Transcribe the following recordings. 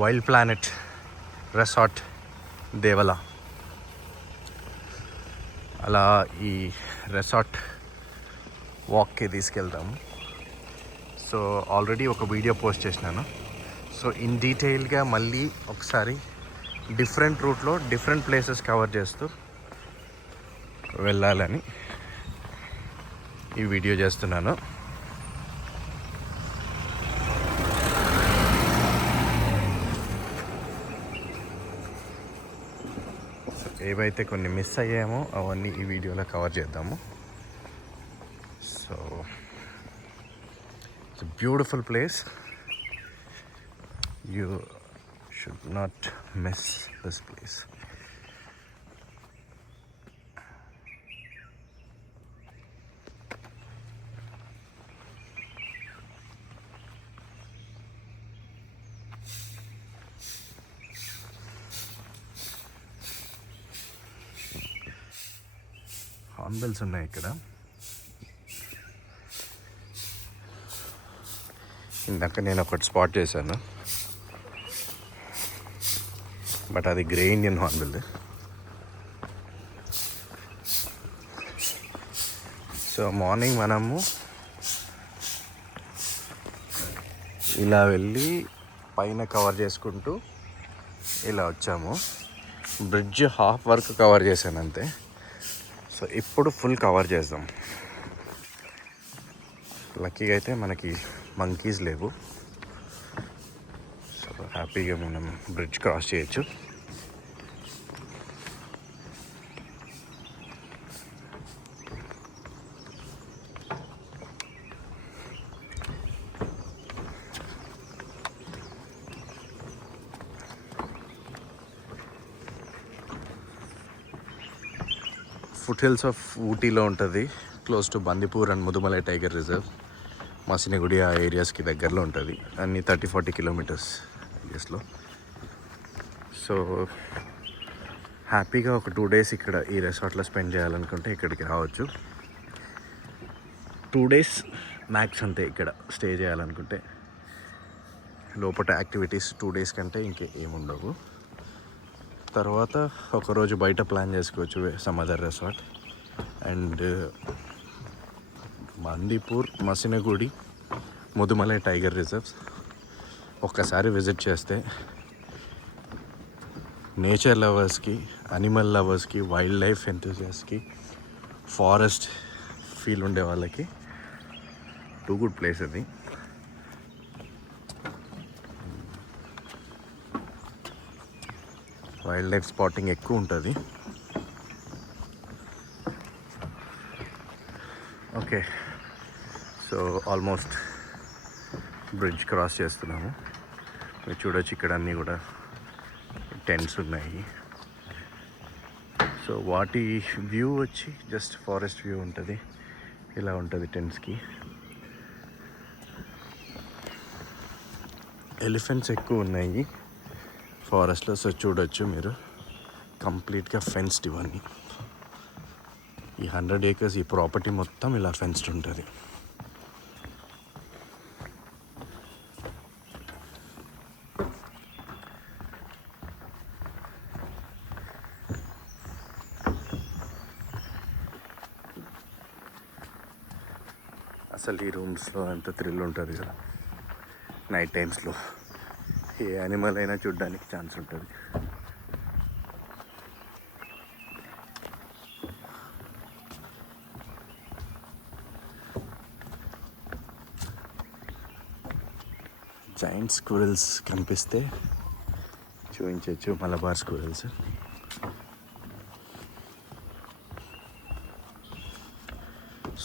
Wild planet resort Devala. అలా ఈ రెసార్ట్ వాక్కి తీసుకెళ్తాము. సో ఆల్రెడీ ఒక వీడియో పోస్ట్ చేసినాను. సో ఇన్ డీటెయిల్గా మళ్ళీ ఒకసారి డిఫరెంట్ రూట్లో డిఫరెంట్ ప్లేసెస్ కవర్ చేస్తూ వెళ్ళాలని ఈ వీడియో చేస్తున్నాను. ఏవైతే కొన్ని మిస్ అయ్యామో అవన్నీ ఈ వీడియోలో కవర్ చేద్దాము. So it's beautiful place. You should not miss this place. Hornbills ఉన్నాయి ఇక్కడ. ఇందాక నేను ఒకటి స్పాట్ చేశాను, బట్ అది grey Indian hornbill. So morning మనము ఇలా వెళ్ళి పైన కవర్ చేసుకుంటూ ఇలా వచ్చాము. బ్రిడ్జ్ హాఫ్ వర్క్ కవర్ చేశాను అంతే. సో ఇప్పుడు ఫుల్ కవర్ చేద్దాం. లక్కీగా అయితే మనకి మంకీస్ లేవు. సో హ్యాపీగా మనం బ్రిడ్జ్ క్రాస్ చేయొచ్చు. ఫుట్ హిల్స్ ఆఫ్ ఊటీలో ఉంటుంది, close to Bandipur and Mudumalai tiger reserve. Masinagudi ఆ ఏరియాస్కి దగ్గరలో ఉంటుంది. అన్ని 30-40 కిలోమీటర్స్ ఏరియాస్లో. సో హ్యాపీగా ఒక 2 days ఇక్కడ ఈ రెసార్ట్లో స్పెండ్ చేయాలనుకుంటే ఇక్కడికి రావచ్చు. 2 days మ్యాక్స్ అంతే ఇక్కడ స్టే చేయాలనుకుంటే. లోపల యాక్టివిటీస్ 2 days కంటే ఇంకే ఏముండవు. తర్వాత ఒకరోజు బయట ప్లాన్ చేసుకోవచ్చు, some other resort. And Bandipur, Masinagudi, Mudumalai tiger reserves ఒక్కసారి విజిట్ చేస్తే నేచర్ లవర్స్కి, అనిమల్ లవర్స్కి, వైల్డ్ లైఫ్ ఎంతూజియాస్ట్కి, ఫారెస్ట్ ఫీల్ ఉండే వాళ్ళకి టూ గుడ్ ప్లేస్ అది. వైల్డ్ లైఫ్ స్పాటింగ్ ఎక్కువ ఉంటుంది. Okay, so almost bridge cross చేస్తున్నాము. మీరు చూడొచ్చు ఇక్కడ అన్నీ కూడా టెంట్స్ ఉన్నాయి. సో వాటి వ్యూ వచ్చి జస్ట్ ఫారెస్ట్ వ్యూ ఉంటుంది. ఇలా ఉంటుంది టెంట్స్కి. ఎలిఫెంట్స్ ఎక్కువ ఉన్నాయి ఫారెస్ట్లో. సో చూడొచ్చు మీరు, కంప్లీట్గా ఫెన్స్డ్ ఇవన్నీ. ఈ 100 acres ఈ ప్రాపర్టీ మొత్తం ఇలా ఫెన్స్డ్ ఉంటుంది. అసలు ఈ రూమ్స్లో ఎంత థ్రిల్ ఉంటుంది కదా నైట్ టైమ్స్లో. ఏ యానిమల్ అయినా చూడడానికి ఛాన్స్ ఉంటుంది. జైంట్ స్క్విరల్స్ కనిపిస్తే చూపించవచ్చు, మలబార్ స్క్విరల్స్.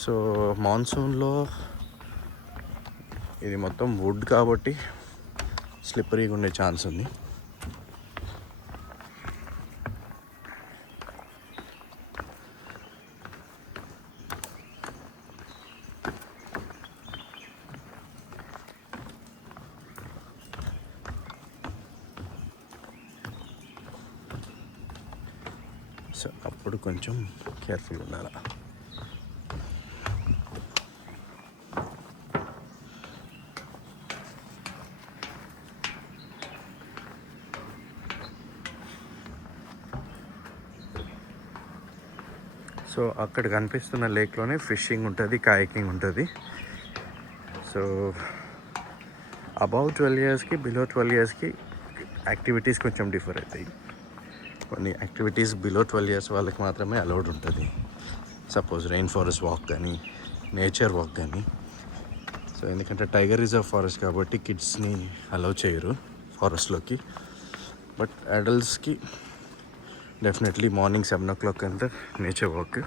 సో మాన్సూన్లో ఇది మొత్తం వుడ్ కాబట్టి స్లిప్పరీగా ఉండే ఛాన్స్ ఉంది. సో అప్పుడు కొంచెం కేర్ఫుల్గా ఉండాలి. సో అక్కడ కనిపిస్తున్న లేక్లోనే ఫిషింగ్ ఉంటుంది, కాయకింగ్ ఉంటుంది. సో అబౌవ్ 12 ఇయర్స్కి బిలో 12 ఇయర్స్కి యాక్టివిటీస్ కొంచెం డిఫర్ అవుతాయి. కొన్ని యాక్టివిటీస్ బిలో 12 ఇయర్స్ వాళ్ళకి మాత్రమే అలౌడ్ ఉంటుంది. సపోజ్ రెయిన్ ఫారెస్ట్ వాక్ కానీ, నేచర్ వాక్ కానీ. సో ఎందుకంటే టైగర్ రిజర్వ్ ఫారెస్ట్ కాబట్టి కిడ్స్ని అలౌ చేయరు ఫారెస్ట్లోకి. బట్ అడల్ట్స్కి డెఫినెట్లీ మార్నింగ్ 7 o'clock అంతా nature walk.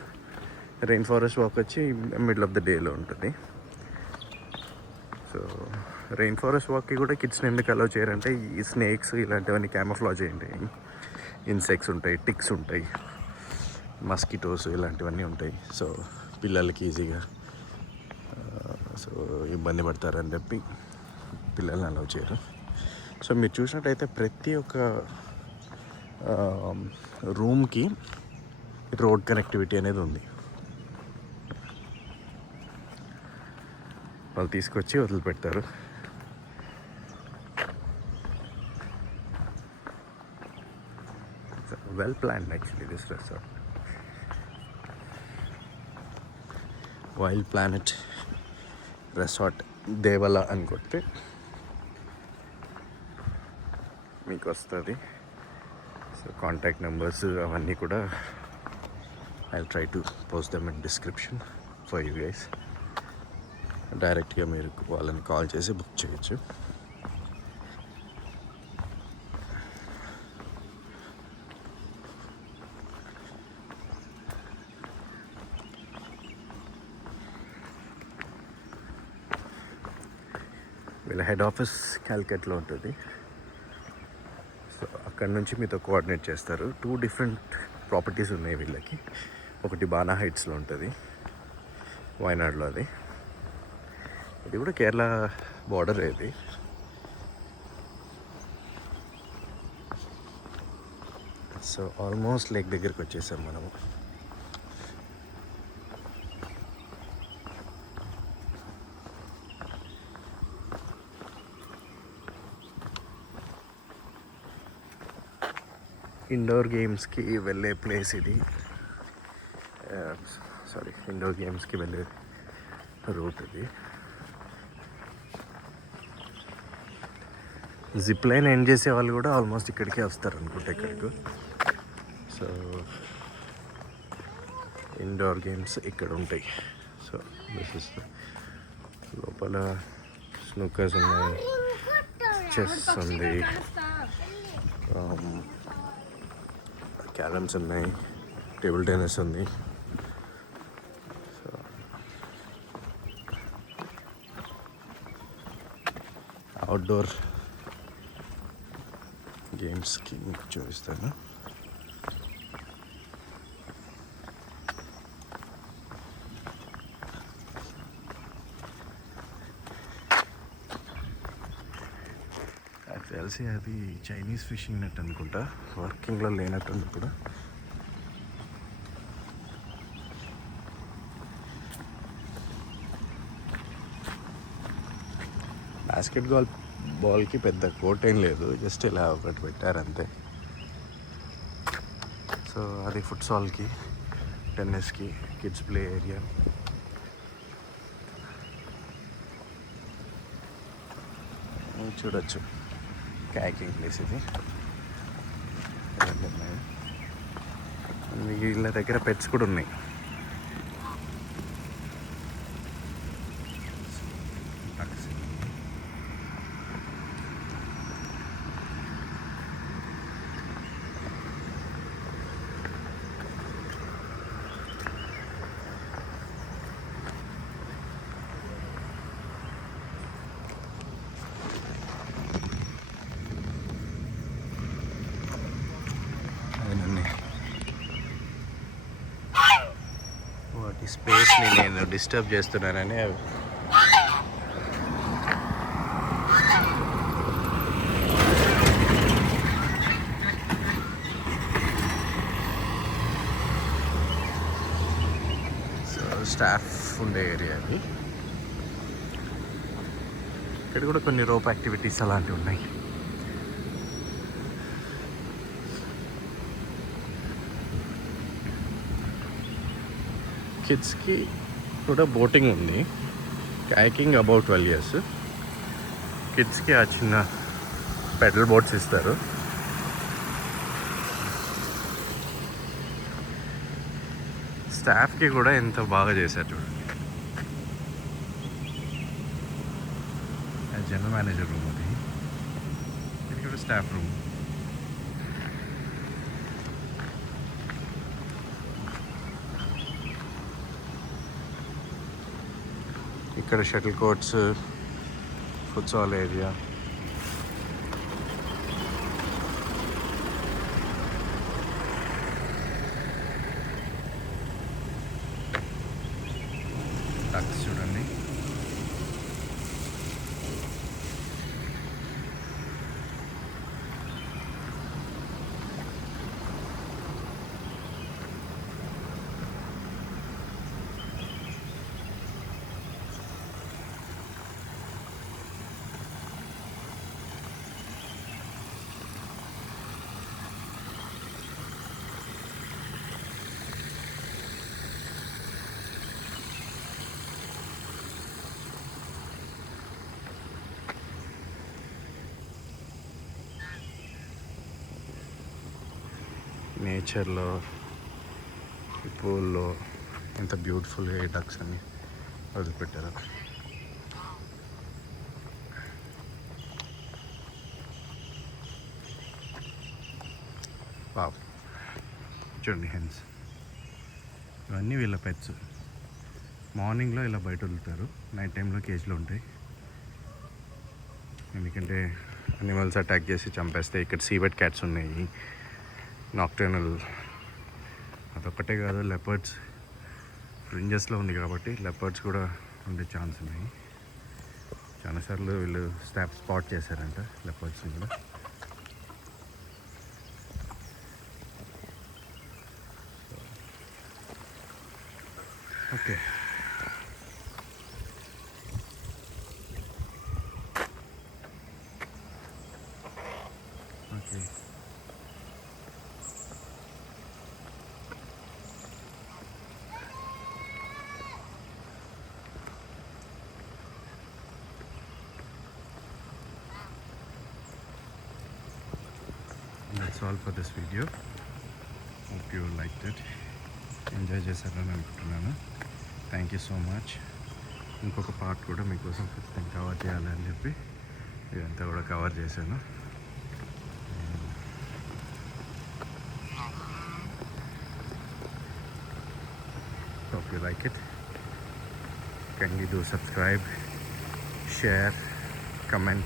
Rain forest walk వచ్చి మిడిల్ ఆఫ్ ద డేలో ఉంటుంది. సో రెయిన్ ఫారెస్ట్ వాక్కి కూడా కిడ్స్ని ఎందుకు అలౌ చేయరంటే ఈ స్నేక్స్ ఇలాంటివన్నీ క్యామఫ్లాజ్ ఉంటాయి, ఇన్సెక్ట్స్ ఉంటాయి, టిక్స్ ఉంటాయి, మస్కిటోస్ ఇలాంటివన్నీ ఉంటాయి. సో పిల్లలకి ఈజీగా సో ఇబ్బంది పడతారని చెప్పి పిల్లల్ని అలౌ చేయరు. సో మీరు చూసినట్టయితే ప్రతి ఒక్క రూమ్కి రోడ్ కనెక్టివిటీ అనేది ఉంది. వాళ్ళు తీసుకొచ్చి వదిలిపెడతారు. Well planned actually this resort. Wild planet resort Devala అని కొడితే మీకు వస్తుంది. సో కాంటాక్ట్ నెంబర్స్ అవన్నీ కూడా I try to post them in description for you guys. డైరెక్ట్గా మీరు వాళ్ళని కాల్ చేసి బుక్ చేయొచ్చు. వీళ్ళ హెడ్ ఆఫీస్ క్యాలికట్లో ఉంటుంది. సో అక్కడ నుంచి మీతో కోఆర్డినేట్ చేస్తారు. 2 different ప్రాపర్టీస్ ఉన్నాయి వీళ్ళకి. ఒకటి బానా హైట్స్లో ఉంటుంది, వయనాడులో. ఇది కూడా కేరళ బార్డర్. ఇది సో ఆల్మోస్ట్ లేక్ దగ్గరికి వచ్చేసాం మనము. ఇండోర్ గేమ్స్కి వెళ్ళే ప్లేస్ ఇది. ఇండోర్ గేమ్స్కి వెళ్ళే రూట్ ఇది. జిప్ లైన్ ఎండ్ చేసే వాళ్ళు కూడా ఆల్మోస్ట్ ఇక్కడికే వస్తారు అనుకుంటా, ఇక్కడికి. సో ఇండోర్ గేమ్స్ ఇక్కడ ఉంటాయి. సో దిస్ ఇస్ లోపల స్నూకర్స్ ఉన్నాయి, చెస్ ఉంది, క్యారమ్స్ ఉన్నాయి, టేబుల్ టెన్నిస్ ఉంది. సో అవుట్డోర్ గేమ్స్కి చూపిస్తాను. నాకు తెలిసి అది చైనీస్ ఫిషింగ్ నెట్ అనుకుంటా, వర్కింగ్లో లేనట్టుంది ఇప్పుడు. బాల్కి పెద్ద కోట్ ఏం లేదు, జస్ట్ ఇలా ఒకటి పెట్టారు అంతే. సో అది ఫుట్సాల్కి, టెన్నిస్కి, కిడ్స్ ప్లే ఏరియా. చూడొచ్చు క్యాకింగ్ ప్లేస్ ఇది. వీళ్ళ దగ్గర పెట్స్ కూడా ఉన్నాయి. వాటి స్పేస్ని నేను డిస్టర్బ్ చేస్తున్నానని అవి స్టాఫ్ ఉండే ఏరియా అది. ఇక్కడ కూడా కొన్ని రోప్ యాక్టివిటీస్ అలాంటివి ఉన్నాయి. కిడ్స్కి కూడా బోటింగ్ ఉంది. కయాకింగ్ అబౌట్ 12 years. కిడ్స్కి ఆ చిన్న పెడల్ బోట్స్ ఇస్తారు. స్టాఫ్కి కూడా ఎంత బాగా చేశారు చూడండి. జనరల్ మేనేజర్ రూమ్ అది, ఇది కూడా స్టాఫ్ రూమ్. ఇక్కడ shuttle courts, futsal area. Ducks చూడండి. నేచర్లో, ఈ పూల్లో ఎంత బ్యూటిఫుల్గా ఈ డక్స్ అని వదిలిపెట్టారు. వావ్, చూడండి హెన్స్. ఇవన్నీ వీళ్ళ పెట్స్. మార్నింగ్లో ఇలా బయట వదులుతారు, నైట్ టైంలో కేజ్లో ఉంటాయి. ఎందుకంటే అనిమల్స్ అటాక్ చేసి చంపేస్తాయి. ఇక్కడ సీవెట్ క్యాట్స్ ఉన్నాయి, నాక్టర్నల్. అదొక్కటే కాదు, లెపర్డ్స్ ఫ్రింజెస్లో ఉంది కాబట్టి లెపర్డ్స్ కూడా ఉండే ఛాన్స్ ఉన్నాయి. చాలాసార్లు వీళ్ళు స్టాఫ్ స్పాట్ చేశారంట లెపర్డ్స్ని కూడా. Okay, okay. That's all for this video. Hope you liked it. Enjoy చేశారని అనుకుంటున్నాను. Thank you so much. ఇంకొక పార్ట్ కూడా మీకోసం ఖచ్చితంగా కవర్ చేయాలని చెప్పి ఇదంతా కూడా కవర్ చేశాను. Hope you like it. Kindly do subscribe, share, comment.